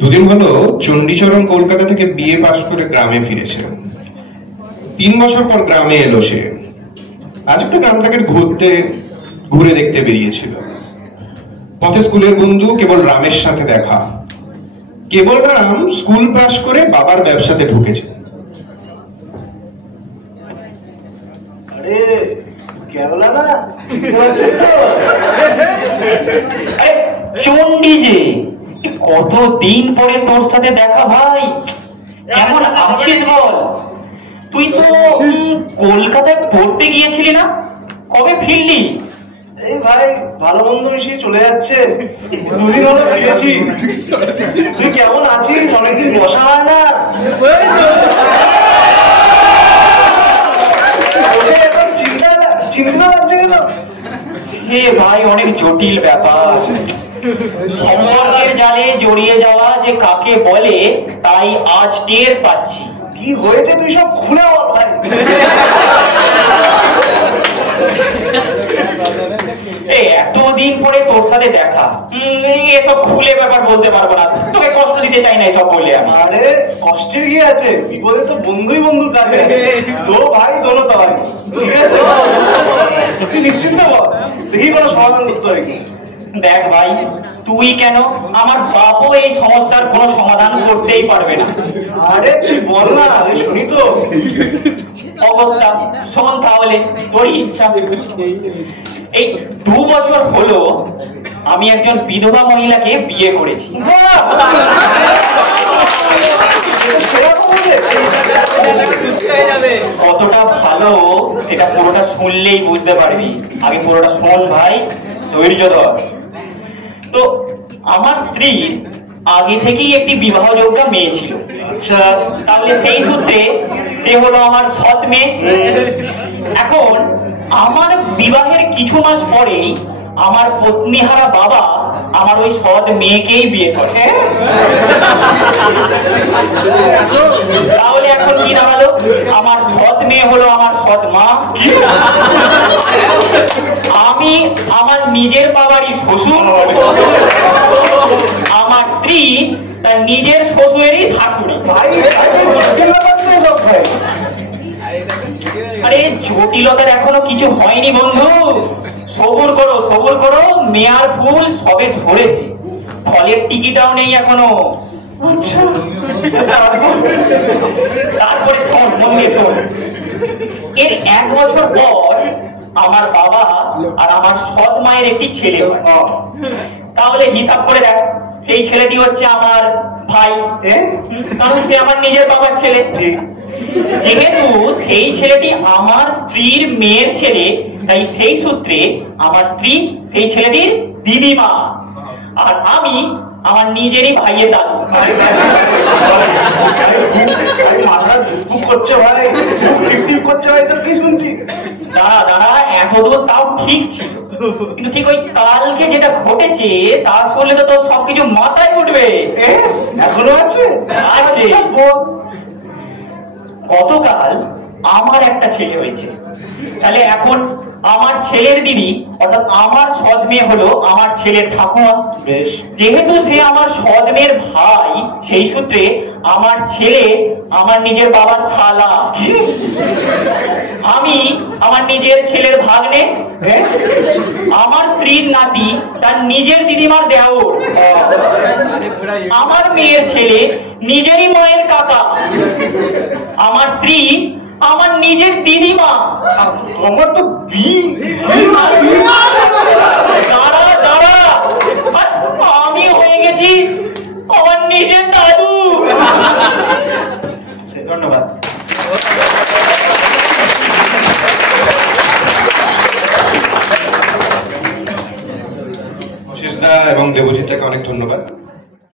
দুদিন হলো চণ্ডীচরণ কলকাতা থেকে বিএ পাশ করে গ্রামে ফিরেছে। 3 বছর পর গ্রামে এলো সে। আজ একটু গ্রামটাকে ঘুরে দেখতে বেরিয়েছিল। পথে স্কুলের বন্ধু কেবল রামের সাথে দেখা। কেবল রাম স্কুল পাশ করে বাবার ব্যবসাতে ঢুকেছে। আরে কেবলা না, চন্ডী যে কতদিন পরে তোর সাথে দেখা ভাই। কেমন আছিস বল? তুই তো কলকাতায় পড়তে গিয়েছিলি না, কবে ফিরলি? এই ভাই ভালো মন্দ মিশিয়ে চলে যাচ্ছে। দুদিন হলো ফিরেছি। তুই কেমন আছিস? অনেকদিন বসা হয় না। চিন্তা লাগছে কেন? হে ভাই, অনেক জটিল ব্যাপার। সম্পর্কের জালে জড়িয়ে যাওয়া যে কাকে বলে তাই আজ টের পাচ্ছি। কি হয়েছে তুই সব খুলে বল ভাই। এতদিন পরে তোর সাথে দেখা, এসব খুলে ব্যাপার বলতে পারবো না, তোকে কষ্ট দিতে চাই না এসব বললে। আরে কষ্টের কি আছে? বিপদে তো বন্ধুই বন্ধুর কাছে। তো ভাই দোনো সবাই ঠিক আছে, তুই নিশ্চিন্ত বল, দেখি কোনো সমাধান করতে হবে কি। দেখ ভাই, তুই কেন, আমার বাপও এই সমস্যার কোনো সমাধান করতেই পারবে না। আরে তুই বল না, আমি শুনি তো। অগত্যা শোন তাহলে, তোর ইচ্ছা। এই 2 বছর হলো আমি একজন বিধবা মহিলাকে বিয়ে করেছি। কতটা ভালো সেটা পুরোটা শুনলেই বুঝতে পারবি। আগে পুরোটা শোন ভাই, ধৈর্য ধর। তো আমার স্ত্রী আগে থেকেই একটি বিবাহযোগ্য মেয়ে ছিল। আচ্ছা, তাহলে সেই সূত্রে সে হলো আমার সৎ মেয়ে। এখন আমার বিবাহের কিছু মাস পরেই আমার পত্নীহারা বাবা আমার ওই সৎ মেয়েকেই বিয়ে করে। তাহলে এখন কি দাঁড়ালো? আমার সৎ মেয়ে হলো আমার সৎ মা, আমি আমার নিজের বাবারই শ্বশুর, আমার স্ত্রী তার নিজের শ্বশুরেরই শাশুড়ি। আরে জটিলতার এখনো কিছু হয়নি বন্ধু, সবুর করো সবুর করো। মেয়ার ফুল সবে ধরেছে, ফলের টিকিটাও নেই এখনো। আচ্ছা, তারপরে শোন, মন দিয়ে শোন। এর 1 বছর পর আমার বাবা আর আমার সৎ মায়ের একটি ছেলে হয়। তাহলে হিসাব করে দেখ, সেই ছেলেটি হচ্ছে আমার ভাই, কারণ সে আমার নিজের বাবার ছেলে। যেহেতু সেই ছেলেটি আমার স্ত্রীর মেয়ের ছেলে, তাই সেই সূত্রে আমার স্ত্রী সেই ছেলেটির দিদিমা, আর আমি আমার নিজেরই ভাইয়ের দাদু। দাঁড়া দাঁড়া, এতদূর তাও ঠিক ছিল, কিন্তু ঠিক ওই কালকে যেটা ঘটেছে তা শুনলে তো তোর সবকিছু মাথায় উঠবে। এখনো আছে? আছে। গতকাল আমার একটা ছেলে হয়েছে, তাহলে এখন আমার ছেলের দিদি অর্থাৎ আমার সৎ মেয়ে হলো আমার ছেলের ঠাকুমা। যেহেতু সে আমার সৎ মেয়ের ভাই, সেই সূত্রে আমার ছেলে আমার নিজের বাবার শালা, আমি আমার নিজের ছেলের ভাগ্নে, আমার স্ত্রীর নাতি তার নিজের দিদিমার দেওর, আমার মেয়ের ছেলে নিজেরই মায়ের কাকা, আমার স্ত্রী আমার নিজের দিদিমা। আমার তো দাঁড়া দাঁড়া, আমি হয়ে গেছি আমার নিজের দাদু। ধন্যবাদ। অশিসদা এবং দেবজিৎ দাকে অনেক ধন্যবাদ।